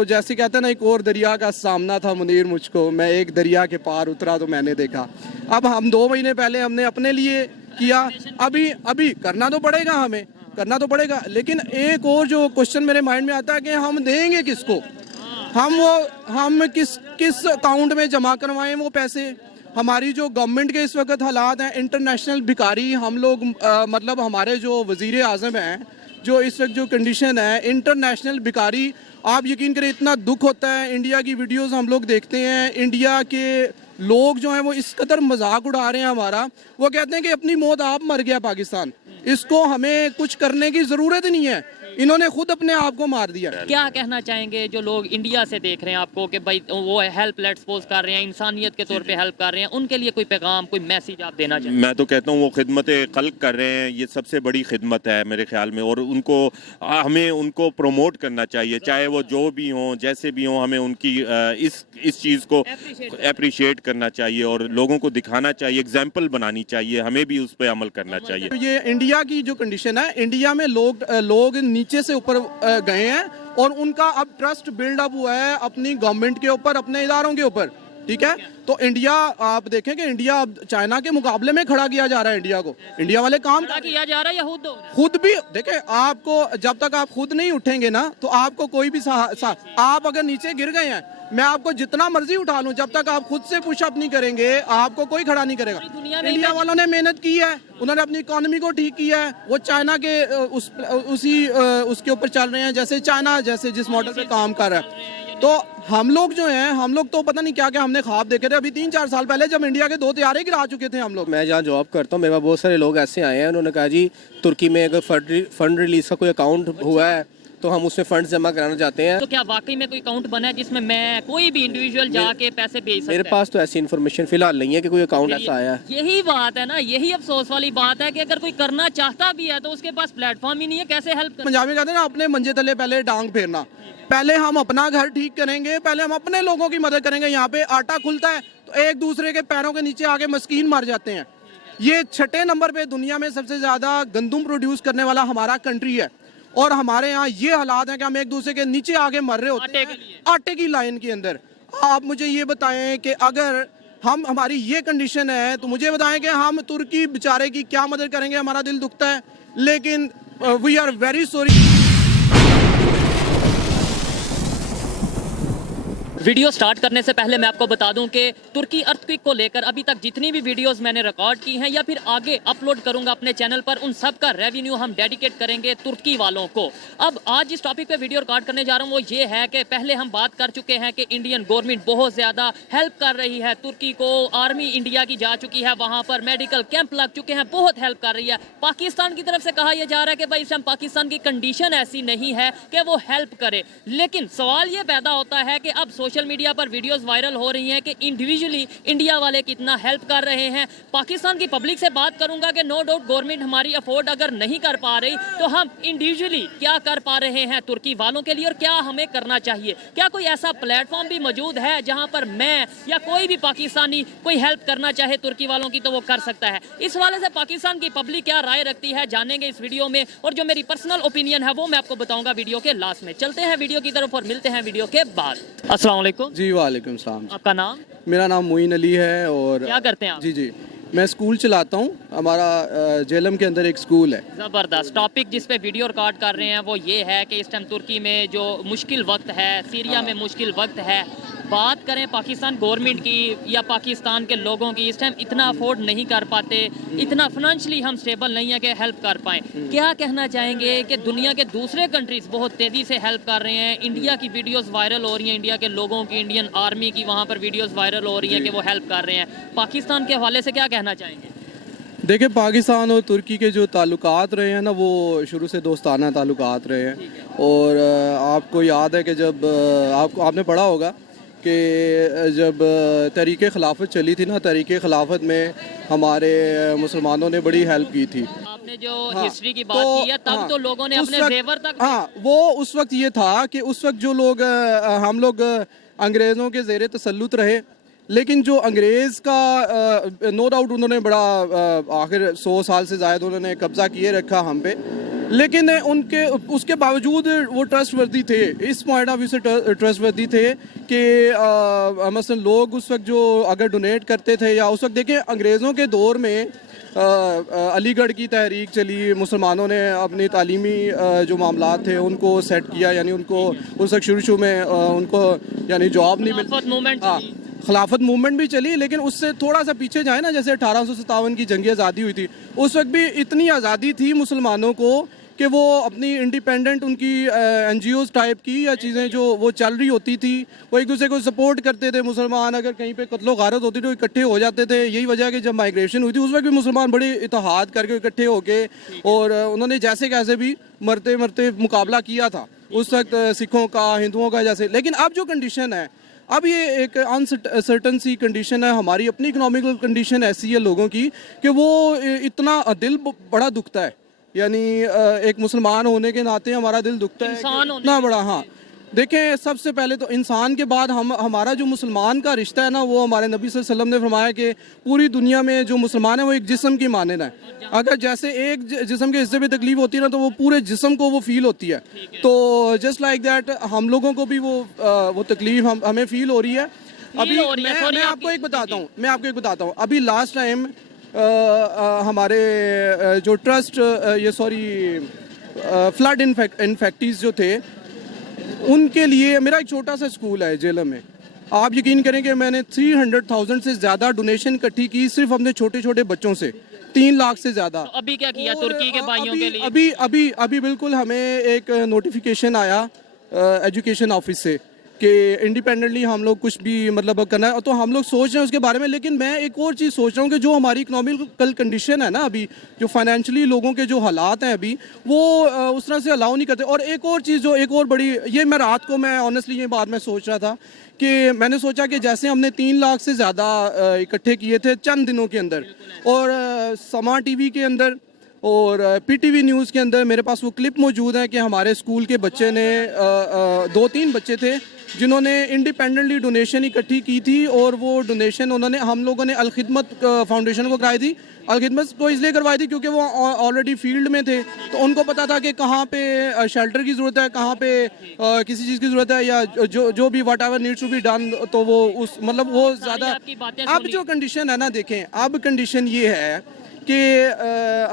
वो जैसे कहते हैं ना, एक और दरिया का सामना था मुनीर मुझको, मैं एक दरिया के पार उतरा तो मैंने देखा। अब हम 2 महीने पहले हमने अपने लिए किया, अभी अभी करना तो पड़ेगा, हमें करना तो पड़ेगा। लेकिन एक और जो क्वेश्चन मेरे माइंड में आता है कि हम देंगे किसको, हम किस अकाउंट में जमा करवाएं वो पैसे। हमारी जो गवर्नमेंट के इस वक्त हालात हैं, इंटरनेशनल भिखारी हम लोग, मतलब हमारे जो वजीर आज़म हैं, जो इस वक्त जो कंडीशन है इंटरनेशनल भिखारी, आप यकीन करें इतना दुख होता है। इंडिया की वीडियोस हम लोग देखते हैं, इंडिया के लोग जो हैं वो इस कदर मजाक उड़ा रहे हैं हमारा। वो कहते हैं कि अपनी मौत आप मर गया पाकिस्तान, इसको हमें कुछ करने की ज़रूरत नहीं है, इन्होंने खुद अपने आप को मार दिया। क्या कहना चाहेंगे जो लोग इंडिया से देख रहे हैं आपको कि भाई वो हेल्प लेट्स पोज कर रहे हैं, इंसानियत के तौर पे हेल्प कर रहे हैं, उनके लिए कोई पैगाम, कोई मैसेज आप देना चाहेंगे? मैं तो कहता हूँ वो खिदमत खल्क कर रहे हैं, ये सबसे बड़ी खिदमत है मेरे ख्याल में, और उनको हमें उनको प्रमोट करना चाहिए, चाहे वो जो भी हों, जैसे भी हों, हमें उनकी इस चीज़ को अप्रिशिएट करना चाहिए और लोगों को दिखाना चाहिए, एग्जाम्पल बनानी चाहिए, हमें भी उस पर अमल करना चाहिए। ये इंडिया की जो कंडीशन है, इंडिया में लोग नीचे से ऊपर गए हैं और उनका अब ट्रस्ट बिल्ड अप हुआ है अपनी गवर्नमेंट के ऊपर, अपने इदारों के ऊपर, ठीक है। तो इंडिया, आप देखें कि इंडिया अब चाइना के मुकाबले में खड़ा किया जा रहा है। इंडिया को इंडिया वाले काम किया जा रहा है या खुद भी देखें, आपको जब तक आप खुद नहीं उठेंगे ना, तो आपको कोई भी आप अगर नीचे गिर गए हैं, मैं आपको जितना मर्जी उठा लूं, जब तक आप खुद से पुशअप नहीं करेंगे आपको कोई खड़ा नहीं करेगा। इंडिया वालों ने मेहनत की है, उन्होंने अपनी इकोनॉमी को ठीक किया है, वो चाइना के उसके ऊपर चल रहे हैं, जैसे चाइना जैसे जिस मॉडल पे काम कर रहा है। तो हम लोग जो हैं, हम लोग तो पता नहीं क्या क्या हमने ख्वाब देखे थे अभी 3-4 साल पहले, जब इंडिया के 2 तैयारे गिरा चुके थे हम लोग। मैं जहाँ जॉब करता हूँ, मेरे पास बहुत सारे लोग ऐसे आए हैं, उन्होंने कहा जी तुर्की में अगर फंड रिलीज का कोई अकाउंट हुआ है तो हम उसमें फंड जमा कराना चाहते हैं। तो क्या वाकई में कोई अकाउंट बना है जिसमें मैं कोई भी इंडिविजुअल जाके पैसे भेज सकता है? मेरे पास तो ऐसी इन्फॉर्मेशन फिलहाल नहीं है कि कोई अकाउंट ऐसा आया है। यही बात है ना, यही अफसोस वाली बात है कि अगर कोई करना चाहता भी है तो उसके पास प्लेटफॉर्म ही नहीं है, कैसे हेल्प कर। पंजाबी कहते हैं ना, अपने मंजे तले पहले डांग फेरना। पहले हम अपना घर ठीक करेंगे, पहले हम अपने लोगों की मदद करेंगे। यहाँ पे आटा खुलता है तो एक दूसरे के पैरों के नीचे आके मस्कीन मर जाते हैं। ये 6ठे नंबर पे दुनिया में सबसे ज्यादा गंदम प्रोड्यूस करने वाला हमारा कंट्री है, और हमारे यहाँ ये हालात हैं कि हम एक दूसरे के नीचे आगे मर रहे होते हैं आटे की लाइन के अंदर। आप मुझे ये बताएं कि अगर हमारी ये कंडीशन है तो मुझे बताएं कि हम तुर्की बेचारे की क्या मदद करेंगे। हमारा दिल दुखता है, लेकिन we are very sorry. Video start करने से पहले मैं आपको बता दूं कि तुर्की अर्थक्वेक को लेकर अभी तक जितनी भी वीडियोस मैंने रिकॉर्ड की हैं या फिर आगे अपलोड करूंगा अपने चैनल पर, उन सब का रेवेन्यू हम डेडिकेट करेंगे तुर्की वालों को। अब आज जिस टॉपिक पे वीडियो रिकॉर्ड करने जा रहा हूं वो ये है कि पहले हम बात कर चुके हैं कि इंडियन गवर्नमेंट बहुत ज़्यादा हेल्प कर रही है तुर्की को। आर्मी इंडिया की जा चुकी है, वहाँ पर मेडिकल कैंप लग चुके हैं, बहुत हेल्प कर रही है। पाकिस्तान की तरफ से कहा यह जा रहा है कि भाई इस टाइम पाकिस्तान की कंडीशन ऐसी नहीं है कि वो हेल्प करे। लेकिन सवाल ये पैदा होता है कि अब सोशल मीडिया पर वीडियोस वायरल हो रही हैं कि इंडिविजुअली इंडिया वाले कितना हेल्प कर रहे हैं। पाकिस्तान की पब्लिक से बात करूंगा कि नो डाउट गवर्नमेंट हमारी अफोर्ड अगर नहीं कर पा रही तो हम इंडिविजुअली क्या कर पा रहे हैं तुर्की वालों के लिए और क्या हमें करना चाहिए। क्या कोई ऐसा प्लेटफॉर्म भी मौजूद है जहां पर मैं या कोई भी पाकिस्तानी कोई हेल्प करना चाहे तुर्की वालों की तो वो कर सकता है? इस वाले से पाकिस्तान की पब्लिक क्या राय रखती है जानेंगे इस वीडियो में, और जो मेरी पर्सनल ओपिनियन है वो मैं आपको बताऊंगा वीडियो के लास्ट में। चलते हैं वीडियो की तरफ और मिलते हैं वीडियो के बाद। अस्सलाम वालेकुम। जी वालेकुम सलाम। आपका नाम? मेरा नाम मोइन अली है। और क्या करते हैं आप? जी मैं स्कूल चलाता हूँ, हमारा जेलम के अंदर एक स्कूल है। ज़बरदस्त। टॉपिक जिस पे वीडियो रिकॉर्ड कर रहे हैं वो ये है कि इस टाइम तुर्की में जो मुश्किल वक्त है, सीरिया में मुश्किल वक्त है। बात करें पाकिस्तान गवर्नमेंट की या पाकिस्तान के लोगों की, इस टाइम इतना अफोर्ड नहीं कर पाते, इतना फाइनेंशियली हम स्टेबल नहीं है कि हेल्प कर पाएँ। क्या कहना चाहेंगे कि दुनिया के दूसरे कंट्रीज बहुत तेज़ी से हेल्प कर रहे हैं, इंडिया की वीडियोस वायरल हो रही हैं, इंडिया के लोगों की, इंडियन आर्मी की वहाँ पर वीडियोस वायरल हो रही हैं कि वो हेल्प कर रहे हैं। पाकिस्तान के हवाले से क्या कहना चाहेंगे? देखिए, पाकिस्तान और तुर्की के जो ताल्लुकात रहे हैं ना, वो शुरू से दोस्ताना ताल्लुकात रहे हैं। और आपको याद है कि जब आपने पढ़ा होगा कि जब तहरीक खिलाफत चली थी ना, तहरीक खिलाफत में हमारे मुसलमानों ने बड़ी हेल्प की थी। आपने जो हिस्ट्री की बात की है तब तो लोगों ने अपने जेवर तक, वो उस वक्त ये था कि उस वक्त जो लोग हम लोग अंग्रेज़ों के ज़ेरे तसल्लुत रहे, लेकिन जो अंग्रेज़ का नो डाउट उन्होंने बड़ा आखिर 100 साल से ज़्यादा उन्होंने कब्ज़ा किए रखा हम पे। लेकिन उनके उसके बावजूद वो ट्रस्टवर्दी थे, इस पॉइंट ऑफ व्यू से ट्रस्टवर्दी थे कि मसलन लोग उस वक्त जो अगर डोनेट करते थे, या उस वक्त देखें अंग्रेज़ों के दौर में अलीगढ़ की तहरीक चली, मुसलमानों ने अपनी तालीमी जो मामलात थे उनको सेट किया, यानी उनको उस वक्त शुरू में उनको यानी जॉब नहीं मिलती, हाँ खिलाफत मूवमेंट भी चली। लेकिन उससे थोड़ा सा पीछे जाए ना, जैसे 1857 की जंगी आज़ादी हुई थी, उस वक्त भी इतनी आज़ादी थी मुसलमानों को कि वो अपनी इंडिपेंडेंट उनकी NGOs टाइप की या चीज़ें जो वो चल रही होती थी, वो एक दूसरे को सपोर्ट करते थे। मुसलमान अगर कहीं पे कत्लो गारत होती तो इकट्ठे हो जाते थे। यही वजह है कि जब माइग्रेशन हुई थी उस वक्त भी मुसलमान बड़े इत्तेहाद करके इकट्ठे होके, और उन्होंने जैसे कैसे भी मरते मरते मुकाबला किया था उस वक्त सिखों का, हिंदुओं का जैसे। लेकिन अब जो कंडीशन है, अब ये एक अनसर्टन सी कंडीशन है, हमारी अपनी इकोनॉमिकल कंडीशन ऐसी है लोगों की कि वो इतना दिल बड़ा दुखता है, यानी एक मुसलमान होने के नाते हमारा दिल दुखता है इतना बड़ा। हाँ देखें, सबसे पहले तो इंसान के बाद हमारा जो मुसलमान का रिश्ता है ना, वो हमारे नबी सल्लल्लाहु अलैहि वसल्लम ने फरमाया कि पूरी दुनिया में जो मुसलमान है वो एक जिस्म की मानना है। अगर जैसे एक जिस्म के हिस्से में तकलीफ होती है ना, तो वो पूरे जिस्म को वो फील होती है। तो जस्ट लाइक दैट हम लोगों को भी वो तकलीफ हमें फील हो रही है। अभी मैं आपको एक बताता हूँ, अभी लास्ट टाइम हमारे जो ट्रस्ट फ्लड इन्फेक्टीज जो थे, उनके लिए मेरा एक छोटा सा स्कूल है जेलम में। आप यकीन करें कि मैंने 300,000 से ज़्यादा डोनेशन इकट्ठी की सिर्फ अपने छोटे छोटे बच्चों से, 3 लाख से ज़्यादा। तो अभी क्या किया तुर्की के भाइयों के लिए? अभी बिल्कुल हमें एक नोटिफिकेशन आया एजुकेशन ऑफिस से कि इंडिपेंडेंटली हम लोग कुछ भी मतलब करना है, तो हम लोग सोच रहे हैं उसके बारे में। लेकिन मैं एक और चीज़ सोच रहा हूँ कि जो हमारी इकोनॉमिकल कंडीशन है ना, अभी जो फाइनेंशियली लोगों के जो हालात हैं अभी, वो उस तरह से अलाउ नहीं करते। और एक और चीज़ जो एक और बड़ी, ये मैं रात को मैं ऑनेस्टली ये बात मैं सोच रहा था कि मैंने सोचा कि जैसे हमने 3 लाख से ज़्यादा इकट्ठे किए थे चंद दिनों के अंदर, और समा TV के अंदर और PTV न्यूज़ के अंदर मेरे पास वो क्लिप मौजूद है कि हमारे स्कूल के बच्चे ने 2-3 बच्चे थे जिन्होंने इंडिपेंडेंटली डोनेशन इकट्ठी की थी, और वो डोनेशन हम लोगों ने अल खिदमत फाउंडेशन को कराई थी। अल खिदमत को इसलिए करवाई थी क्योंकि वो ऑलरेडी फील्ड में थे, तो उनको पता था कि कहाँ पे शेल्टर की ज़रूरत है, कहाँ पे किसी चीज़ की ज़रूरत है, या जो भी whatever needs to be done, तो वो उस मतलब वो ज़्यादा। अब जो कंडीशन है ना, देखें अब कंडीशन ये है कि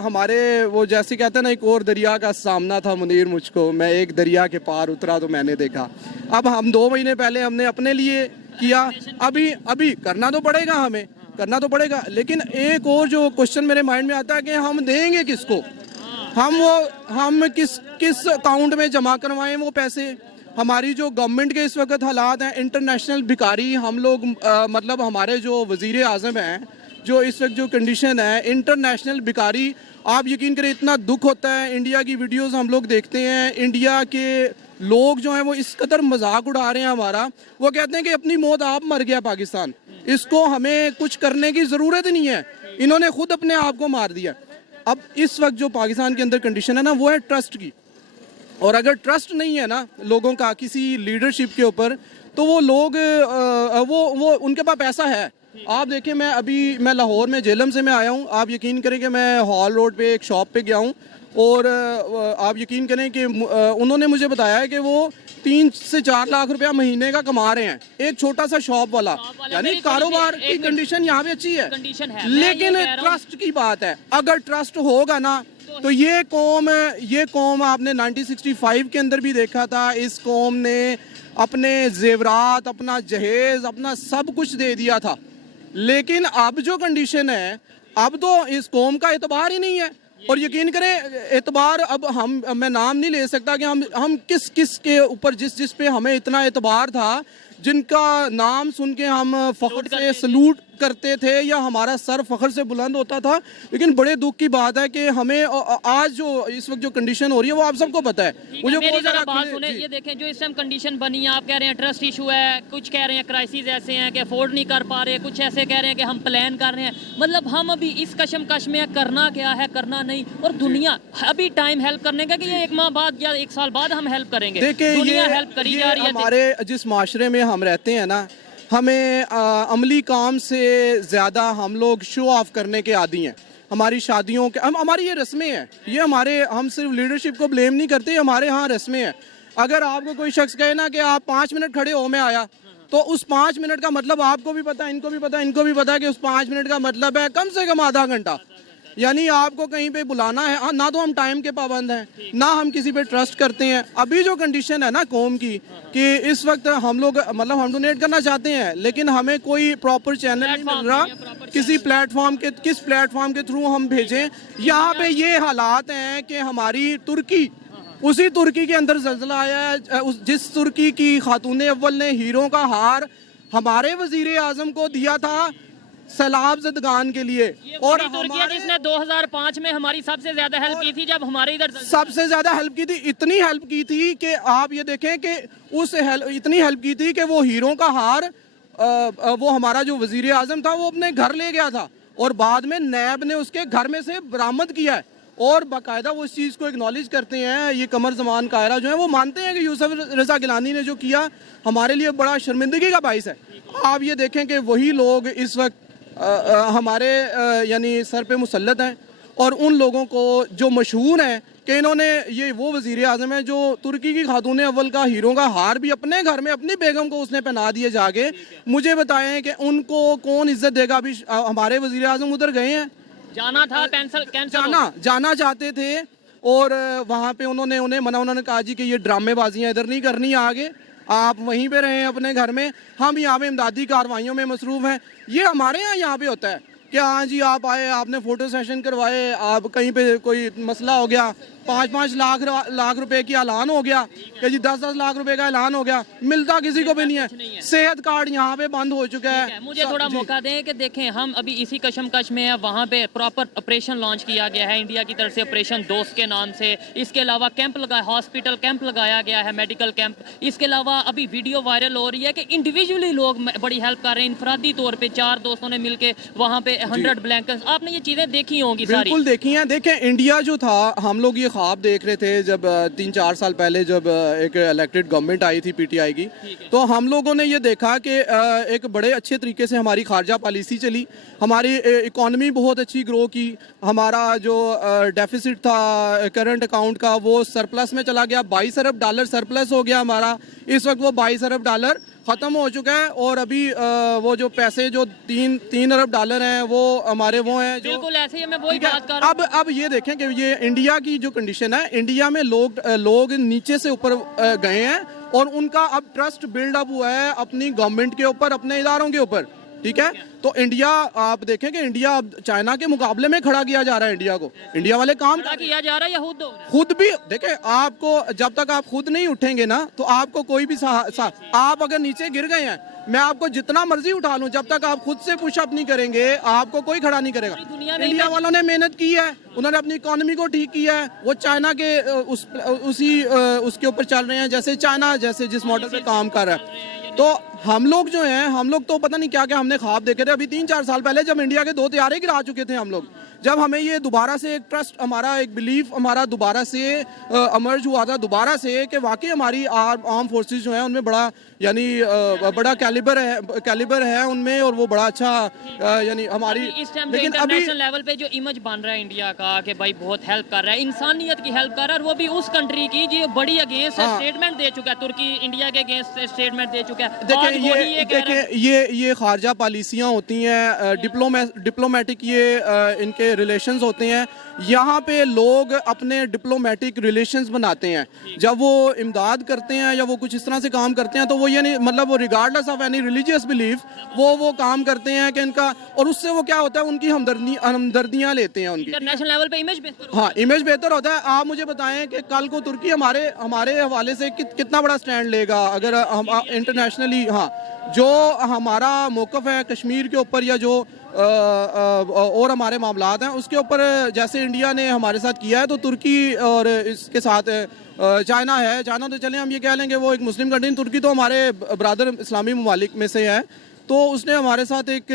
हमारे वो जैसे कहते हैं ना, एक और दरिया का सामना था मुनीर मुझको, मैं एक दरिया के पार उतरा तो मैंने देखा। अब हम 2 महीने पहले हमने अपने लिए किया, अभी करना तो पड़ेगा, हमें करना तो पड़ेगा। लेकिन एक और जो क्वेश्चन मेरे माइंड में आता है कि हम देंगे किसको, हम किस अकाउंट में जमा करवाएं वो पैसे। हमारी जो गवर्नमेंट के इस वक्त हालात हैं, इंटरनेशनल भिखारी हम लोग, मतलब हमारे जो वज़ीर आज़म हैं, जो इस वक्त जो कंडीशन है इंटरनेशनल भिखारी, आप यकीन करें इतना दुख होता है। इंडिया की वीडियोस हम लोग देखते हैं, इंडिया के लोग जो हैं वो इस कदर मजाक उड़ा रहे हैं हमारा। वो कहते हैं कि अपनी मौत आप मर गया पाकिस्तान, इसको हमें कुछ करने की ज़रूरत नहीं है, इन्होंने खुद अपने आप को मार दिया। अब इस वक्त जो पाकिस्तान के अंदर कंडीशन है ना, वो है ट्रस्ट की। और अगर ट्रस्ट नहीं है ना लोगों का किसी लीडरशिप के ऊपर, तो वो लोग वो उनके पास पैसा है। आप देखें, मैं लाहौर में जेलम से मैं आया हूँ, आप यकीन करें कि मैं हॉल रोड पे एक शॉप पे गया हूँ, और आप यकीन करें कि उन्होंने मुझे बताया है कि वो 3 से 4 लाख रुपया महीने का कमा रहे हैं, एक छोटा सा शॉप वाला। यानी कारोबार की कंडीशन यहाँ पे अच्छी है, लेकिन ट्रस्ट की बात है। अगर ट्रस्ट होगा ना, तो ये कौम आपने 1965 के अंदर भी देखा था, इस कौम ने अपने जेवरात, अपना जहेज, अपना सब कुछ दे दिया था। लेकिन अब जो कंडीशन है, अब तो इस कौम का एतबार ही नहीं है। और यकीन करें एतबार, अब मैं नाम नहीं ले सकता कि हम किस के ऊपर जिस पे हमें इतना एतबार था, जिनका नाम सुन के हम फख्र से सलूट करते थे या हमारा सर फख्र से बुलंद होता था। लेकिन बड़े दुख की बात है कि हमें आज जो इस वक्त जो कंडीशन हो रही है वो आप सबको पता है। मुझे बहुत ज़्यादा बात सुने, ये देखें जो इस टाइम कंडीशन बनी है, आप कह रहे हैं ट्रस्ट इशू है, कुछ कह रहे हैं क्राइसिस ऐसे हैं कि अफोर्ड नहीं कर पा रहे, कुछ ऐसे कह रहे हैं कि हम प्लान कर रहे हैं। मतलब हम अभी इस कशमकश में करना क्या है, करना नहीं। और दुनिया अभी टाइम हेल्प करने का कि ये 1 माह बाद या 1 साल बाद हम हेल्प करेंगे। देखिए, दुनिया हेल्प करी जा रही है। हमारे जिस माशरे में हम रहते हैं ना, हमें अमली काम से ज़्यादा हम लोग शो ऑफ करने के आदी हैं। हमारी शादियों के हमारी ये रस्में हैं, ये हमारे, हम सिर्फ लीडरशिप को ब्लेम नहीं करते, हमारे यहाँ रस्में हैं। अगर आपको कोई शख्स कहे ना कि आप 5 मिनट खड़े हो, मैं आया, तो उस 5 मिनट का मतलब आपको भी पता है, इनको भी पता है, इनको भी पता है कि उस 5 मिनट का मतलब है कम से कम आधा घंटा। यानी आपको कहीं पे बुलाना है, ना तो हम टाइम के पाबंद हैं, ना हम किसी पे ट्रस्ट करते हैं। अभी जो कंडीशन है ना कौम की, कि इस वक्त हम लोग मतलब हम डोनेट करना चाहते हैं, लेकिन हमें कोई प्रॉपर चैनल नहीं मिल रहा, किसी प्लेटफॉर्म के, किस प्लेटफॉर्म के थ्रू हम भेजें। यहाँ पे ये हालात हैं कि हमारी तुर्की, उसी तुर्की के अंदर जल्जला आया है, जिस तुर्की की खातून अव्वल ने हीरों का हार हमारे वजीर आजम को दिया था सैलाब ज़दगान के लिए, और तुर्की है जिसने 2005 में हमारी सबसे ज्यादा हेल्प की थी, जब हमारे इधर सबसे ज्यादा हेल्प की थी। इतनी हेल्प की थी कि आप ये देखें कि इतनी हेल्प की थी कि वो हीरों का हार वो हमारा जो वजीर आजम था वो अपने घर ले गया था, और बाद में नैब ने उसके घर में से बरामद किया है, और बाकायदा वो इस चीज़ को एक्नॉलेज करते हैं। ये कमर जमान कायरा जो है वो मानते हैं कि यूसुफ रजा गिलानी ने जो किया हमारे लिए बड़ा शर्मिंदगी का बाइस है। आप ये देखें कि वही लोग इस वक्त हमारे यानी सर पे मुसल्लत हैं, और उन लोगों को जो मशहूर हैं कि इन्होंने, ये वो वज़ीर आज़म है जो तुर्की की खातून अव्वल का हीरों का हार भी अपने घर में अपनी बेगम को उसने पहना दिए जाके। मुझे बताएं कि उनको कौन इज्जत देगा। अभी हमारे वज़ीर आज़म उधर गए हैं, जाना था, कैंसिल जाना चाहते थे, और वहाँ पे उन्होंने उन्होंने कहा जी कि ये ड्रामेबाजियाँ इधर नहीं करनी, आगे आप वहीं पे रहें अपने घर में, हम यहाँ पे इमदादी कार्रवाइयों में मसरूफ़ हैं। ये हमारे यहाँ पे होता है कि हाँ जी आप आए, आपने फ़ोटो सेशन करवाए, आप कहीं पे कोई मसला हो गया, 5-5 लाख रुपए की ऐलान हो गया कि जी 10-10 लाख रुपए का ऐलान हो गया, मिलता किसी को भी नहीं है। सेहत कार्ड यहाँ पे बंद हो चुका है। मुझे थोड़ा मौका दें कि देखें, हम अभी इसी कशमकश में है, वहाँ पे प्रॉपर ऑपरेशन लॉन्च किया गया है इंडिया की तरफ से, ऑपरेशन दोस्त के नाम से। इसके अलावा कैंप लगाया, हॉस्पिटल कैंप लगाया गया है, मेडिकल कैंप। इसके अलावा अभी वीडियो वायरल हो रही है कि इंडिविजुअली लोग बड़ी हेल्प कर रहे हैं, इनफरादी तौर पर 4 दोस्तों ने मिलकर वहाँ पे 100 ब्लैंकेट्स। आपने ये चीज़ें देखी होंगी सारी? बिल्कुल देखी हैं। देखें, इंडिया जो था, हम लोग ये ख्वाब देख रहे थे जब 3-4 साल पहले जब एक इलेक्टेड गवर्नमेंट आई थी पीटीआई की, तो हम लोगों ने ये देखा कि एक बड़े अच्छे तरीके से हमारी खारजा पॉलिसी चली, हमारी इकॉनमी बहुत अच्छी ग्रो की, हमारा जो डेफिसिट था करंट अकाउंट का वो सरप्लस में चला गया, $22 अरब सरप्लस हो गया हमारा। इस वक्त वो $22 अरब ख़त्म हो चुका है, और अभी वो जो पैसे जो $3 अरब हैं वो हमारे वो हैं जो, बिल्कुल ऐसे ही मैं वही बात कर रहा हूं। अब ये देखें कि ये इंडिया की जो कंडीशन है, इंडिया में लोग नीचे से ऊपर गए हैं, और उनका अब ट्रस्ट बिल्डअप हुआ है अपनी गवर्नमेंट के ऊपर, अपने इदारों के ऊपर, ठीक है। तो इंडिया, आप देखें कि इंडिया अब चाइना के मुकाबले में खड़ा किया जा रहा है। इंडिया को, इंडिया वाले काम किया जा रहा है या खुद भी देखें, आपको जब तक आप खुद नहीं उठेंगे ना, तो आपको कोई भी आप अगर नीचे गिर गए हैं, मैं आपको जितना मर्जी उठा लूं, जब तक आप खुद से पुशअप नहीं करेंगे आपको कोई खड़ा नहीं करेगा। इंडिया वालों ने मेहनत की है, उन्होंने अपनी इकोनॉमी को ठीक किया है, वो चाइना के उसके ऊपर चल रहे हैं, जैसे चाइना जैसे जिस मॉडल पे काम कर रहा है। तो हम लोग जो हैं, हम लोग तो पता नहीं क्या क्या हमने ख्वाब देखे थे। अभी 3-4 साल पहले जब इंडिया के 2 तैयारे गिरा चुके थे हम लोग, जब हमें ये दोबारा से एक ट्रस्ट, हमारा एक बिलीफ हमारा दोबारा से अमर्ज हुआ था, दोबारा से कि वाकई हमारी आर्म फोर्सेस जो हैं उनमें बड़ा यानी बड़ा कैलिबर है उनमें, और वो बड़ा अच्छा यानी हमारी, लेकिन इंटरनेशनल लेवल पे जो इमेज बन रहा है इंडिया का कि भाई बहुत हेल्प कर रहा है, इंसानियत की हेल्प कर रहा है, और वो भी उस कंट्री की जो बड़ी अगेंस्ट स्टेटमेंट दे चुका है। तुर्की इंडिया के अगेंस्ट स्टेटमेंट दे चुका है। देखिए ये खारजा पॉलिसियाँ होती हैं, डिप्लोमेटिक ये इनके रिलेशंस होते हैं। यहाँ पे लोग अपने डिप्लोमेटिक रिलेशंस बनाते हैं, जब वो इमदाद करते हैं या वो कुछ इस तरह से काम करते हैं, तो वो ये नहीं, मतलब वो regardless of any religious belief वो काम करते हैं कि इनका, और उससे वो क्या होता है, उनकी हमदर्दियाँ लेते हैं उनकी। इंटरनेशनल लेवल पे इमेज बेहतर, हाँ इमेज बेहतर होता है। आप मुझे बताएं कि कल को तुर्की हमारे हवाले से कितना बड़ा स्टैंड लेगा अगर हम इंटरनेशनली, हाँ जो हमारा मौक़िफ़ है कश्मीर के ऊपर, या जो और हमारे मामलात हैं उसके ऊपर, जैसे इंडिया ने हमारे साथ किया है, तो तुर्की और इसके साथ चाइना है। चाइना तो चलें हम ये कह लेंगे वो एक मुस्लिम कंट्री, तुर्की तो हमारे ब्रादर इस्लामी ममालिक में से है, तो उसने हमारे साथ एक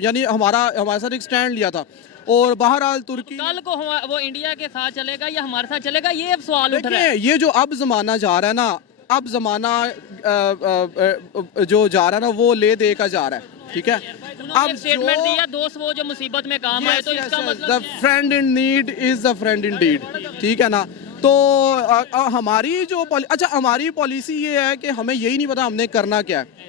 यानी हमारे साथ एक स्टैंड लिया था। और बहरहाल तुर्की कल को वो इंडिया के साथ चलेगा या हमारे साथ चलेगा, ये अब सवाल उठ रहा है। ये जो अब ज़माना जा रहा है ना, अब ज़माना जो जा रहा है ना, वो ले दे का जा रहा है। ठीक है। अब स्टेटमेंट दिया, दोस्त वो जो मुसीबत में काम आए, तो इसका मतलब the friend in need is the friend indeed, ठीक है ना। तो हमारी जो अच्छा हमारी पॉलिसी ये है कि हमें यही नहीं पता हमने करना क्या है।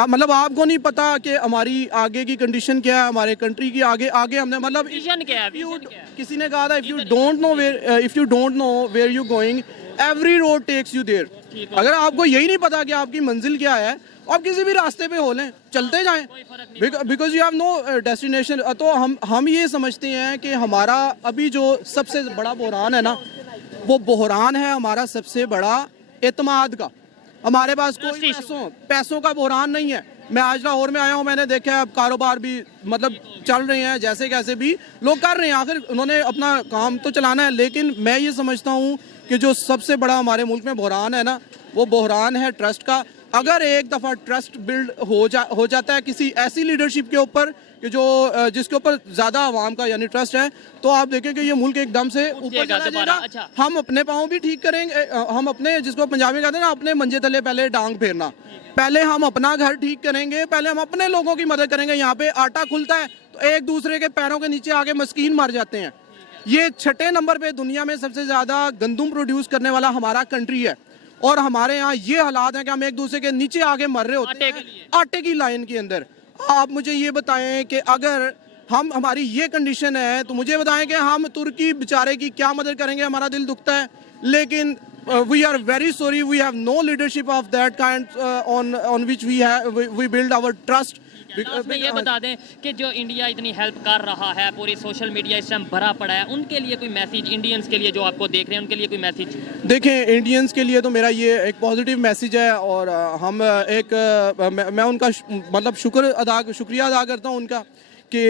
मतलब आपको नहीं पता कि हमारी आगे की कंडीशन क्या है, हमारे कंट्री की आगे आगे हमने मतलब विजन क्या है, विजन क्या है? किसी ने कहा था if you don't know where you going every road takes you there. अगर आपको यही नहीं पता कि आपकी मंजिल क्या है, आप किसी भी रास्ते पे हो लें, चलते जाएं, because you have no destination. तो हम ये समझते हैं कि हमारा अभी जो सबसे बड़ा बहरान है ना, वो बहरान है हमारा सबसे बड़ा एतमाद का। हमारे पास कोई पैसों का बहरान नहीं है। मैं आज लाहौर में आया हूँ, मैंने देखा है अब कारोबार भी मतलब चल रहे हैं, जैसे कैसे भी लोग कर रहे हैं, आखिर उन्होंने अपना काम तो चलाना है। लेकिन मैं ये समझता हूँ कि जो सबसे बड़ा हमारे मुल्क में बहरान है ना, वो बहरान है ट्रस्ट का। अगर एक दफ़ा ट्रस्ट बिल्ड हो जाता है किसी ऐसी लीडरशिप के ऊपर कि जो जिसके ऊपर ज़्यादा आवाम का यानी ट्रस्ट है, तो आप देखें कि ये मुल्क एकदम से ऊपर चला जाएगा। अच्छा। हम अपने पाँव भी ठीक करेंगे, हम अपने जिसको पंजाबी कहते हैं ना, अपने मंजे तले पहले डांग फेरना। पहले हम अपना घर ठीक करेंगे, पहले हम अपने लोगों की मदद करेंगे। यहाँ पे आटा खुलता है तो एक दूसरे के पैरों के नीचे आके मस्कीन मर जाते हैं। ये 6ठे नंबर पे दुनिया में सबसे ज़्यादा गंदम प्रोड्यूस करने वाला हमारा कंट्री है, और हमारे यहाँ ये हालात हैं कि हम एक दूसरे के नीचे आगे मर रहे होते हैं आटे की लाइन के अंदर। आप मुझे ये बताएं कि अगर हमारी ये कंडीशन है तो मुझे बताएं कि हम तुर्की बेचारे की क्या मदद करेंगे। हमारा दिल दुखता है, लेकिन we are very sorry, we have no leadership of that kind on which we build our trust. में ये बता दें कि जो इंडिया इतनी हेल्प कर रहा है, पूरी सोशल मीडिया इस टाइम भरा पड़ा है, उनके लिए कोई मैसेज, इंडियंस के लिए जो आपको देख रहे हैं उनके लिए कोई मैसेज? देखें, इंडियंस के लिए तो मेरा ये एक पॉजिटिव मैसेज है, और हम मैं उनका मतलब शुक्रिया अदा करता हूँ उनका कि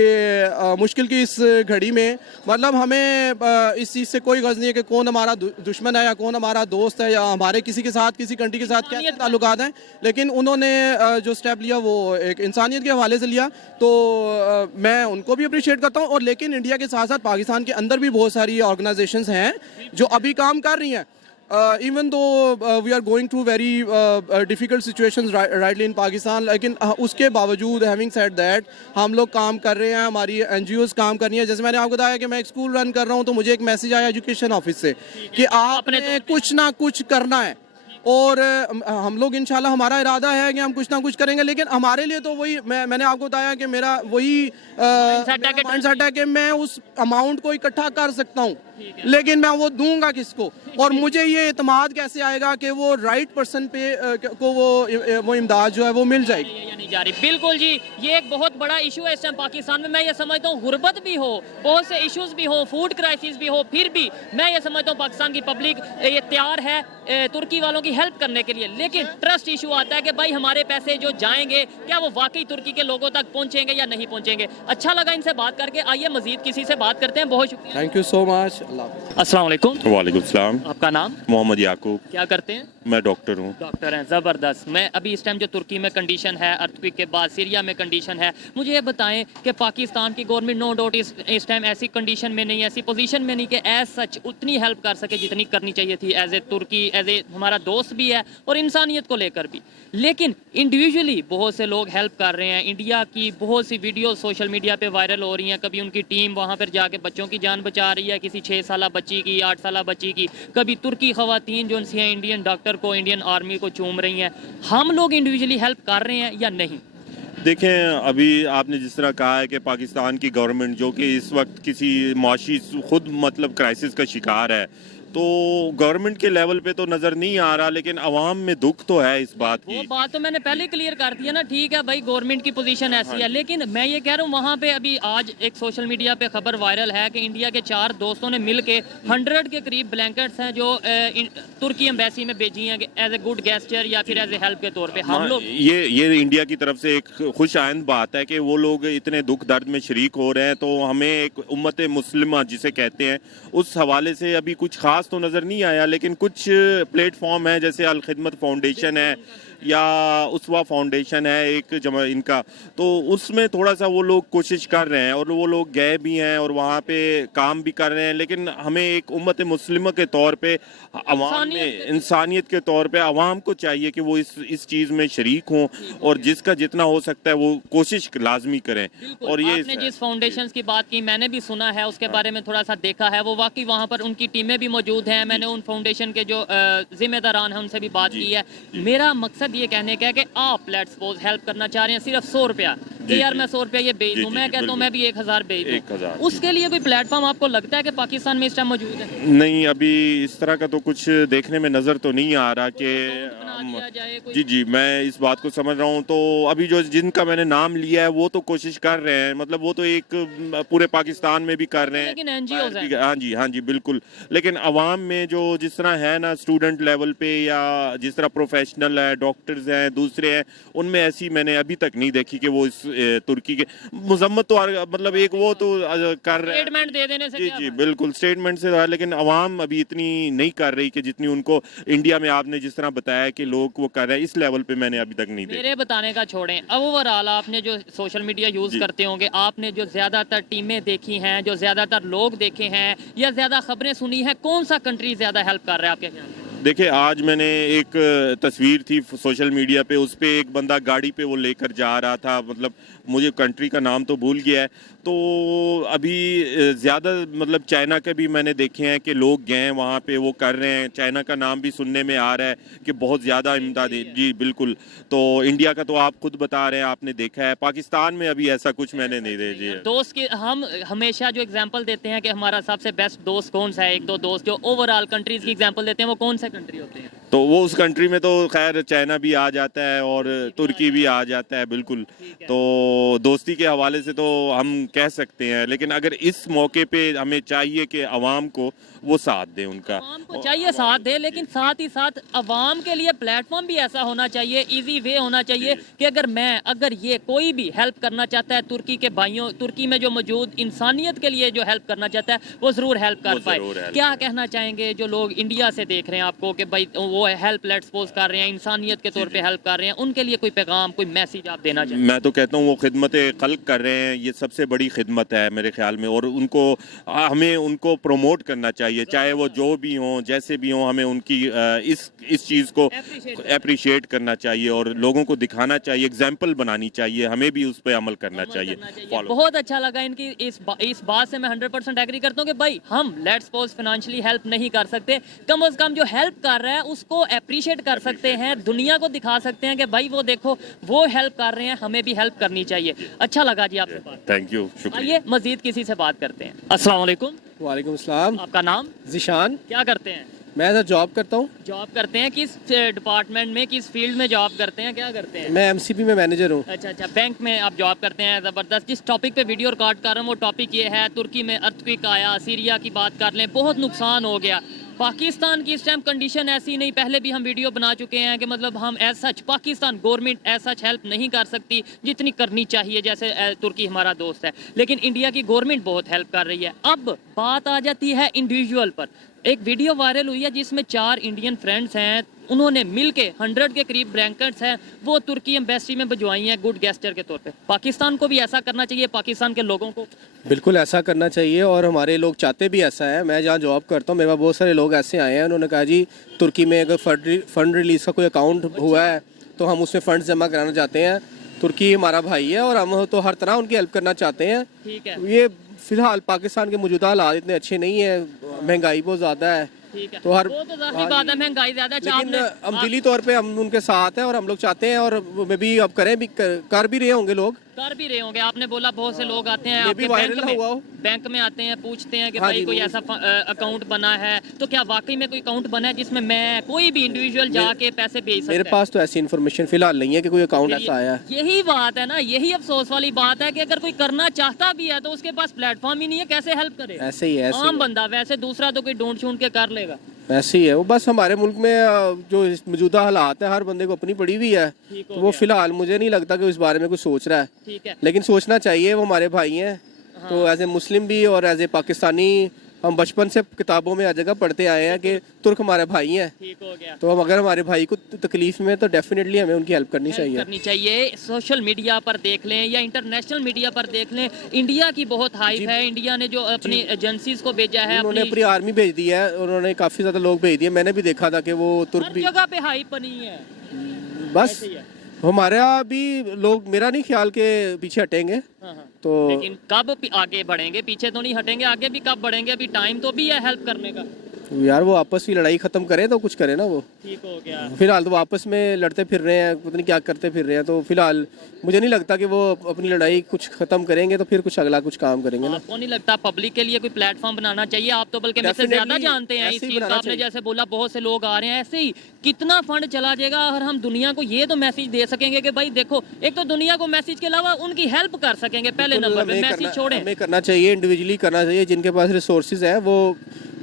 मुश्किल की इस घड़ी में मतलब हमें इस चीज़ से कोई गर्ज नहीं है कि कौन हमारा दुश्मन है या कौन हमारा दोस्त है, या हमारे किसी के साथ किसी कंट्री के साथ क्या ताल्लुकात हैं। लेकिन उन्होंने जो स्टेप लिया वो एक इंसानियत के हवाले से लिया, तो मैं उनको भी अप्रिशिएट करता हूँ। और लेकिन इंडिया के साथ साथ पाकिस्तान के अंदर भी बहुत सारी ऑर्गेनाइजेशंस हैं जो अभी काम कर रही हैं। Even though we are going through very difficult situations rightly in Pakistan, लेकिन उसके बावजूद having said that हम लोग काम कर रहे हैं, हमारी NGOs काम कर रही हैं। जैसे मैंने आपको बताया कि मैं एक स्कूल रन कर रहा हूँ, तो मुझे एक मैसेज आया एजुकेशन ऑफिस से कि आपने कुछ ना कुछ करना है, और हम लोग इंशाल्लाह हमारा इरादा है कि हम कुछ ना कुछ करेंगे। लेकिन हमारे लिए तो वही मैंने आपको बताया कि मेरा वही माइंडसेट है कि मैं उस अमाउंट को इकट्ठा कर सकता हूँ, लेकिन मैं वो दूंगा किसको, और मुझे ये इत्मीनान कैसे आएगा कि वो राइट पर्सन पे को वो इमदाद जो है वो मिल जाएगी नहीं जा रही। बिल्कुल जी, ये एक बहुत बड़ा इशू है इस टाइम पाकिस्तान में। मैं ये समझता हूँ गुर्बत भी हो, बहुत से इश्यूज भी हो, फूड क्राइसिस भी हो, फिर भी मैं ये समझता हूँ पाकिस्तान की पब्लिक ये तैयार है तुर्की वालों की हेल्प करने के लिए। लेकिन ट्रस्ट इशू आता है कि भाई हमारे पैसे जो जाएंगे क्या वो वाकई तुर्की के लोगों तक पहुंचेंगे या नहीं पहुंचेंगे। अच्छा लगा इनसे बात करके, आइए मजीद किसी से बात करते हैं। बहुत शुक्रिया, थैंक यू सो मच। अस्सलाम वालेकुम। वालेकुम सलाम। आपका नाम? मोहम्मद याकूब। क्या करते हैं? मैं डॉक्टर हूँ। डॉक्टर हैं, ज़बरदस्त। मैं अभी इस टाइम जो तुर्की में कंडीशन है, अर्थक्वेक के बाद सीरिया में कंडीशन है, मुझे ये बताएं कि पाकिस्तान की गवर्नमेंट नो डाउट इस टाइम ऐसी कंडीशन में नहीं, ऐसी पोजीशन में नहीं कि एज सच उतनी हेल्प कर सके जितनी करनी चाहिए थी। As a Turki, as a हमारा दोस्त भी है और इंसानियत को लेकर भी। लेकिन इंडिविजुअली बहुत से लोग हेल्प कर रहे हैं। इंडिया की बहुत सी वीडियो सोशल मीडिया पे वायरल हो रही हैं। कभी उनकी टीम वहाँ पर जाके बच्चों की जान बचा रही है, किसी 6 साल बच्ची की, 8 साल बच्ची की। कभी तुर्की खवातीन जो हैं इंडियन डॉक्टर को, इंडियन आर्मी को चूम रही हैं। हम लोग इंडिविजुअली हेल्प कर रहे हैं या नहीं? देखें, अभी आपने जिस तरह कहा है कि पाकिस्तान की गवर्नमेंट जो कि इस वक्त किसी माशी खुद मतलब क्राइसिस का शिकार है, तो गवर्नमेंट के लेवल पे तो नज़र नहीं आ रहा, लेकिन अवाम में दुख तो है इस बात की। वो बात तो मैंने पहले क्लियर कर दिया ना, ठीक है भाई गवर्नमेंट की पोजीशन ऐसी है। लेकिन मैं ये कह रहा हूँ वहाँ पे अभी आज एक सोशल मीडिया पे खबर वायरल है कि इंडिया के 4 दोस्तों ने मिल के 100 के करीब ब्लैंकेट्स हैं जो तुर्की एम्बेसी में भेजी हैं एज ए गुड गेस्चर या फिर एज ए हेल्प के तौर पे। हम लोग ये इंडिया की तरफ से एक खुश आइंद बात है कि वो लोग इतने दुख दर्द में शरीक हो रहे हैं, तो हमें एक उम्मत मुस्लिमा जिसे कहते हैं उस हवाले से अभी कुछ खास तो नज़र नहीं आया। लेकिन कुछ प्लेटफॉर्म है जैसे अल खिदमत फाउंडेशन है या उसवा फाउंडेशन है एक इनका, तो उसमें थोड़ा सा वो लोग कोशिश कर रहे हैं और वो लोग गए भी हैं और वहाँ पे काम भी कर रहे हैं। लेकिन हमें एक उम्मत मुस्लिम के तौर पे अवाम में इंसानियत के तौर पे अवाम को चाहिए कि वो इस चीज़ में शरीक हों और जिसका जितना हो सकता है वो कोशिश लाजमी करें। और ये आपने जिस फाउंडेशंस की बात की मैंने भी सुना है, उसके बारे में थोड़ा सा देखा है, वो वाकई वहाँ पर उनकी टीमें भी मौजूद हैं। मैंने उन फाउंडेशन के जो जिम्मेदारान हैं उनसे भी बात की है। मेरा मकसद ये कहने का है कि आप लेट्स सपोज हेल्प करना चाह रहे हैं सिर्फ 100 रुपया कि यार मैं 100 रुपया ये भेज दूँ, मैं कहता हूँ मैं भी 1000 भेज दूँ, उसके लिए कोई प्लेटफॉर्म आपको लगता है कि पाकिस्तान में इस टाइम मौजूद है? नहीं, अभी इस तरह का तो कुछ देखने में नज़र तो नहीं आ रहा कि जी मैं इस बात को समझ रहा हूँ। तो अभी जो जिनका मैंने नाम लिया है वो तो कोशिश कर रहे हैं, मतलब वो तो एक पूरे पाकिस्तान में भी कर रहे हैं, लेकिन एनजीओज हैं। हाँ जी बिल्कुल। लेकिन अवाम में जो जिस तरह है ना स्टूडेंट लेवल पे या जिस तरह प्रोफेशनल है, डॉक्टर्स हैं, दूसरे हैं, उनमें ऐसी मैंने अभी तक नहीं देखी कि वो इस तुर्की के मजम्मत तो मतलब एक वो तो कर रहे हैं स्टेटमेंट दे देने से। जी बिल्कुल स्टेटमेंट से, लेकिन अवाम अभी इतनी नहीं कर रही कि जितनी उनको इंडिया में आपने जिस तरह बताया कि लोग वो कर रहे हैं, इस लेवल पे मैंने अभी तक नहीं देखा। मेरे बताने का छोड़ें, अब ओवरऑल आपने जो सोशल मीडिया यूज करते होंगे, आपने जो ज्यादातर टीमें देखी हैं, जो ज्यादातर लोग देखे हैं या ज्यादा खबरें सुनी है, कौन सा कंट्री ज्यादा हेल्प कर रहा है आपके ख्याल में? देखिए, आज मैंने एक तस्वीर थी सोशल मीडिया पे, उस पे एक बंदा गाड़ी पे वो लेकर जा रहा था, मतलब मुझे कंट्री का नाम तो भूल गया है। तो अभी ज़्यादा मतलब चाइना के भी मैंने देखे हैं कि लोग गए हैं वहाँ पे, वो कर रहे हैं। चाइना का नाम भी सुनने में आ रहा है कि बहुत ज़्यादा इमदाद जी बिल्कुल। तो इंडिया का तो आप खुद बता रहे हैं, आपने देखा है। पाकिस्तान में अभी ऐसा कुछ मैंने नहीं देखा। दोस्त की हम हमेशा जो एग्जांपल देते हैं कि हमारा सबसे बेस्ट दोस्त कौन सा है, एक दो दोस्त जो ओवरऑल कंट्रीज की एग्जांपल देते हैं, वो कौन से कंट्री होते हैं? तो वो उस कंट्री में तो खैर चाइना भी आ जाता है और तुर्की भी आ जाता है बिल्कुल। तो दोस्ती के हवाले से तो हम कह सकते हैं, लेकिन अगर इस मौके पे हमें चाहिए कि अवाम को वो साथ दे, उनका अवाम को चाहिए साथ दे, लेकिन साथ ही साथ अवाम के लिए प्लेटफॉर्म भी ऐसा होना चाहिए, इजी वे होना चाहिए कि अगर ये कोई भी हेल्प करना चाहता है तुर्की के भाइयों, तुर्की में जो मौजूद इंसानियत के लिए जो हेल्प करना चाहता है, वो ज़रूर हेल्प कर पाए। क्या कहना चाहेंगे जो लोग इंडिया से देख रहे हैं आपको कि भाई वो हेल्प लेट्स सपोज कर रहे हैं, इंसानियत के तौर पे हेल्प कर रहे हैं, उनके लिए कोई पैगाम, कोई मैसेज आप देना चाहिए? मैं तो कहता हूँ वो खिदमत खल्क कर रहे हैं, ये सबसे बड़ी खिदमत है मेरे ख्याल में, और हमें उनको प्रमोट करना चाहिए, चाहे वो जो भी हों, जैसे भी हों। हमें उनकी इस चीज़ को अप्रिशिएट करना चाहिए और लोगों को दिखाना चाहिए, एग्जाम्पल बनानी चाहिए, हमें भी उस पर अमल करना चाहिए। बहुत अच्छा लगा इनकी इस बात से मैं 100% एग्री करता हूँ कि भाई हम लेट्स सपोज फाइनेंशियली हेल्प नहीं कर सकते, कम से कम जो हेल्प कर रहा है उसको अप्रिशिएट कर सकते हैं, दुनिया को दिखा सकते हैं कि भाई वो देखो वो हेल्प कर रहे हैं, हमें भी हेल्प करनी चाहिए। अच्छा लगा जी आपसे बात। थैंक यू, शुक्रिया। आइए मजीद किसी से बात करते हैं। अस्सलाम वालेकुम। वालेकुम सलाम। आपका नाम? ज़िशान। क्या करते हैं? मैं इधर जॉब करता हूँ। जॉब करते हैं किस डिपार्टमेंट में, किस फील्ड में जॉब करते हैं, क्या करते हैं? मैं एमसीपी में मैनेजर हूँ। अच्छा, बैंक में आप जॉब करते हैं, ज़बरदस्त। जिस टॉपिक पे वीडियो रिकॉर्ड कर रहा हूँ वो टॉपिक ये है, तुर्की में अर्थक्वेक आया, सीरिया की बात कर लें, बहुत नुकसान हो गया। पाकिस्तान की इस टाइम कंडीशन ऐसी नहीं, पहले भी हम वीडियो बना चुके हैं कि मतलब हम as such Pakistan government as such help नहीं कर सकती जितनी करनी चाहिए, जैसे तुर्की हमारा दोस्त है, लेकिन इंडिया की गवर्नमेंट बहुत हेल्प कर रही है। अब बात आ जाती है इंडिविजुअल पर। एक वीडियो वायरल हुई है जिसमें 4 इंडियन फ्रेंड्स हैं, उन्होंने मिलके 100 के करीब ब्लैंकेट्स हैं वो तुर्की एम्बेसी में भिजवाई हैं गुड गेस्टर के तौर पे। पाकिस्तान को भी ऐसा करना चाहिए, पाकिस्तान के लोगों को बिल्कुल ऐसा करना चाहिए और हमारे लोग चाहते भी ऐसा है। मैं जहाँ जॉब करता हूँ मेरे पास बहुत सारे लोग ऐसे आए हैं, उन्होंने कहा जी तुर्की में अगर फ़ंड रिलीज़ का कोई अकाउंट हुआ है तो हम उसमें फ़ंड्स जमा कराना चाहते हैं। तुर्की हमारा भाई है और हम तो हर तरह उनकी हेल्प करना चाहते हैं। ठीक है। ये फ़िलहाल पाकिस्तान के मौजूदा हालात इतने अच्छे नहीं है, महंगाई बहुत ज़्यादा है। ठीक है, तो हर वो तो ज़ाहिर बात है, महंगाई ज़्यादा है। लेकिन हम दिली तौर पे हम उनके साथ हैं और हम लोग चाहते हैं और मे भी अब करें भी कर भी रहे होंगे लोग, कर भी रहे होंगे। आपने बोला बहुत से लोग आते हैं ये भी आपके वायरल बैंक में आते हैं, पूछते हैं कि हाँ भाई जी, कोई ऐसा अकाउंट बना है, तो क्या वाकई में कोई अकाउंट बना है जिसमें मैं कोई भी इंडिविजुअल जाके पैसे भेज सकता है? मेरे पास तो ऐसी इन्फॉर्मेशन फिलहाल नहीं है कि कोई अकाउंट ऐसा आया है। यही बात है ना, यही अफसोस वाली बात है कि अगर कोई करना चाहता भी है तो उसके पास प्लेटफॉर्म ही नहीं है, कैसे हेल्प करे? ऐसे ही है, ऐसे आम बंदा, वैसे दूसरा तो कोई ढूंढ छूंढ के कर लेगा। ऐसे ही है वो। बस हमारे मुल्क में जो मौजूदा हालात है हर बंदे को अपनी पड़ी हुई है, तो वो फिलहाल मुझे नहीं लगता कि इस बारे में कुछ सोच रहा है। ठीक है, लेकिन सोचना चाहिए, वो हमारे भाई हैं। तो एज ए मुस्लिम भी और एज ए पाकिस्तानी हम बचपन से किताबों में हर जगह पढ़ते आए हैं कि तुर्क हमारे भाई हैं। ठीक हो गया। तो हम अगर हमारे भाई को तकलीफ में तो डेफिनेटली हमें उनकी हेल्प करनी चाहिए। करनी चाहिए। सोशल मीडिया पर देख लें या इंटरनेशनल मीडिया पर देख लें, इंडिया की बहुत हाइप है। इंडिया ने जो अपनी एजेंसीज को भेजा है, उन्होंने अपनी अपनी आर्मी भेज दी है, उन्होंने काफ़ी ज़्यादा लोग भेज दिए। मैंने भी देखा था कि वो तुर्क हर भी जगह पे हाइप बनी है। बस ऐसे ही है। हमारे यहाँ भी लोग, मेरा नहीं ख्याल के पीछे हटेंगे। हाँ, हाँ। तो लेकिन कब आगे बढ़ेंगे? पीछे तो नहीं हटेंगे, आगे भी कब बढ़ेंगे? अभी टाइम तो भी है हेल्प करने का। यार वो आपस की लड़ाई खत्म करे तो कुछ करे ना वो। ठीक हो गया। फिलहाल तो वो आपस में लड़ते फिर रहे हैं, पता नहीं क्या करते फिर रहे हैं। तो फिलहाल मुझे नहीं लगता कि वो अपनी लड़ाई कुछ खत्म करेंगे तो फिर कुछ अगला कुछ काम करेंगे ना। आपको नहीं लगता पब्लिक के लिए कोई प्लेटफॉर्म बनाना चाहिए? आप तो बल्कि मुझसे Definitely ज्यादा जानते हैं इस ऐसे ही चीज का। बनाना आपने चाहिए। जैसे बोला बहुत से लोग आ रहे हैं, ऐसे ही कितना फंड चला जाएगा और हम दुनिया को ये तो मैसेज दे सकेंगे कि भाई देखो, एक तो दुनिया को मैसेज के अलावा उनकी हेल्प कर सकेंगे। पहले नंबर पे मैसेज छोड़ें। हमें करना चाहिए, इंडिविजुअली करना चाहिए। जिनके पास रिसोर्सेज है वो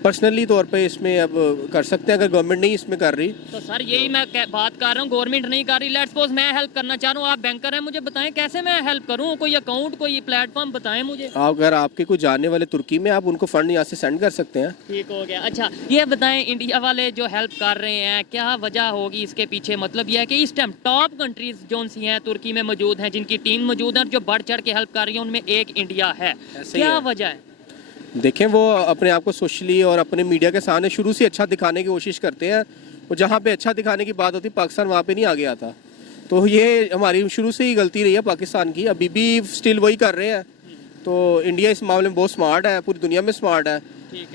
पर्सनली तौर पे इसमें अब कर सकते हैं, अगर गवर्नमेंट नहीं इसमें कर रही। तो सर यही मैं बात कर रहा हूँ, गवर्नमेंट नहीं कर रही। लेट्स सपोज मैं हेल्प करना चाह रहा हूँ, आप बैंकर हैं, मुझे बताएं कैसे मैं हेल्प करूँ? कोई अकाउंट, कोई प्लेटफॉर्म बताएं मुझे। अगर आपके कोई जानने वाले तुर्की में, आप उनको फंड यहाँ से सेंड कर सकते हैं। ठीक हो गया। अच्छा ये बताएं, इंडिया वाले जो हेल्प कर रहे हैं, क्या वजह होगी इसके पीछे? मतलब यह है कि इस टाइम टॉप कंट्रीज जो सी हैं तुर्की में मौजूद हैं, जिनकी टीम मौजूद है, जो बढ़ चढ़ के हेल्प कर रही है, उनमें एक इंडिया है। क्या वजह है? देखें, वो अपने आप को सोशली और अपने मीडिया के सामने शुरू से अच्छा दिखाने की कोशिश करते हैं। और जहाँ पे अच्छा दिखाने की बात होती, पाकिस्तान वहाँ पे नहीं आगे आता। तो ये हमारी शुरू से ही गलती रही है पाकिस्तान की, अभी भी स्टिल वही कर रहे हैं। तो इंडिया इस मामले में बहुत स्मार्ट है, पूरी दुनिया में स्मार्ट है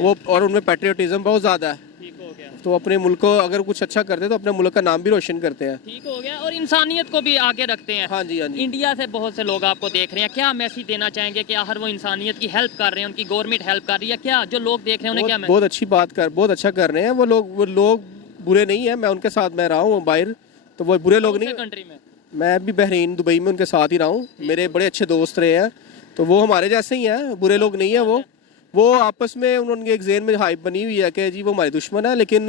वो, और उनमें पैट्रियटिज्म बहुत ज़्यादा है। ठीक हो गया। तो अपने मुल्क को अगर कुछ अच्छा करते हैं तो अपने मुल्क का नाम भी रोशन करते हैं। ठीक हो गया। और इंसानियत को भी आगे रखते हैं। हाँ जी, हाँ जी। इंडिया से बहुत से लोग आपको देख रहे हैं, क्या मैसेज देना चाहेंगे कि हर वो इंसानियत की हेल्प कर रहे हैं, उनकी गवर्नमेंट हेल्प कर रही है? क्या जो लोग देख रहे हैं उन्हें क्या बहुत अच्छी बात कर, बहुत अच्छा कर रहे हैं वो लोग बुरे नहीं है। मैं उनके साथ मैं रहा हूँ बाहर, तो वो बुरे लोग नहीं। कंट्री में मैं भी बहरीन, दुबई में उनके साथ ही रहा हूँ। मेरे बड़े अच्छे दोस्त रहे हैं, तो वो हमारे जैसे ही हैं, बुरे लोग नहीं है वो आपस में उन्होंने एक जेन में हाइप बनी हुई है कि जी वो हमारे दुश्मन है, लेकिन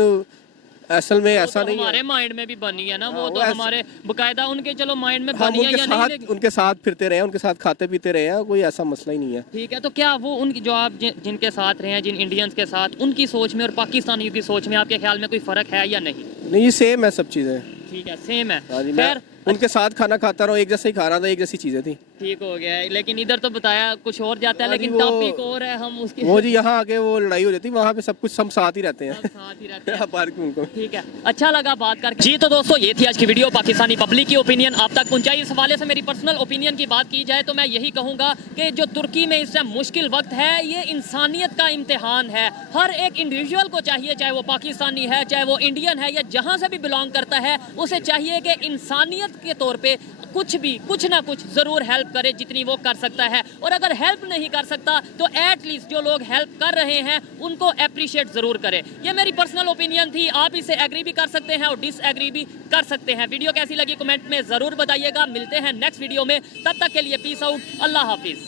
असल में ऐसा नहीं है। हमारे माइंड में भी बनी है ना वो, हाँ, तो वो हमारे बकायदा उनके चलो माइंड में हम बनी है या नहीं, लेकिन उनके साथ फिरते रहे हैं, उनके साथ खाते पीते रहे हैं, कोई ऐसा मसला ही नहीं है। ठीक है। तो क्या वो उनकी जो आप जिनके साथ रहे हैं, जिन इंडियंस के साथ, उनकी सोच में और पाकिस्तानियों की सोच में आपके ख्याल में कोई फर्क है या नहीं? नहीं, ये सेम है सब चीज़ें। ठीक है, सेम है। हाँ जी, मैं खैर उनके साथ खाना खाता रहा हूँ, एक जैसे ही खा रहा था, एक जैसी चीज़ें थी। ठीक हो गया है। लेकिन इधर तो बताया कुछ और जाता है, हाँ जी, लेकिन वो- टॉपिक और है, हम उसके वो जी यहाँ आके वो लड़ाई हो जाती है, वहाँ पे सब कुछ हम साथ ही रहते हैं। सब साथ ही रहते हैं। पार्क में उनको। ठीक है, अच्छा लगा बात करके। जी तो दोस्तों, ये थी आज की वीडियो। पाकिस्तानी पब्लिक की ओपिनियन आप तक पहुंचाई। इस हवाले से मेरी पर्सनल ओपिनियन की बात की जाए तो मैं यही कहूंगा कि जो तुर्की में इस टाइम मुश्किल वक्त है, ये इंसानियत का इम्तिहान है। हर एक इंडिविजुअल को चाहिए, चाहे वो पाकिस्तानी है, चाहे वो इंडियन है, या जहां से भी बिलोंग करता है, उसे चाहिए कि इंसानियत के तौर पे कुछ ना कुछ जरूर हेल्प करे जितनी वो कर सकता है। और अगर हेल्प नहीं कर सकता तो एटलीस्ट जो लोग हेल्प कर रहे हैं उनको अप्रिशिएट जरूर करे। ये मेरी पर्सनल ओपिनियन थी। आप इसे एग्री भी कर सकते हैं और डिसएग्री भी कर सकते हैं। वीडियो कैसी लगी कमेंट में जरूर बताइएगा। मिलते हैं नेक्स्ट वीडियो में, तब तक के लिए पीस आउट, अल्लाह हाफिज।